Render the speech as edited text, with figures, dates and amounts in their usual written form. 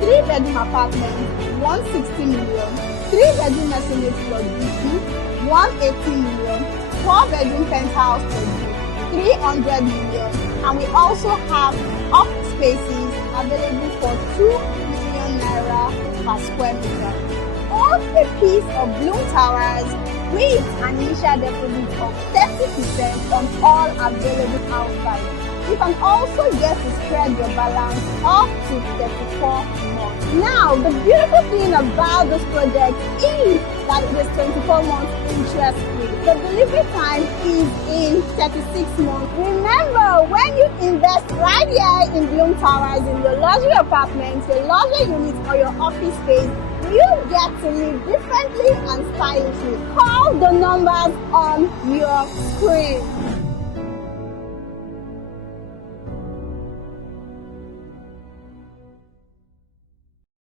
3-bedroom apartment, 160 million. 3-bedroom Mercedes plus B2, 180 million. 4-bedroom penthouse plus B, 300 million. And we also have office spaces available for 2 million naira per square meter. Own a piece of Bloom Towers with an initial deposit of 30% on all available outside. You can also get to spread your balance up to 34 months. Now, the beautiful thing about this project is that it is 24 months interest free. The delivery time is in 36 months. Remember, when you invest right here in Bloom Towers, in your luxury apartments, your luxury units, or your office space, you get to live differently and stylishly. Call the numbers on your screen.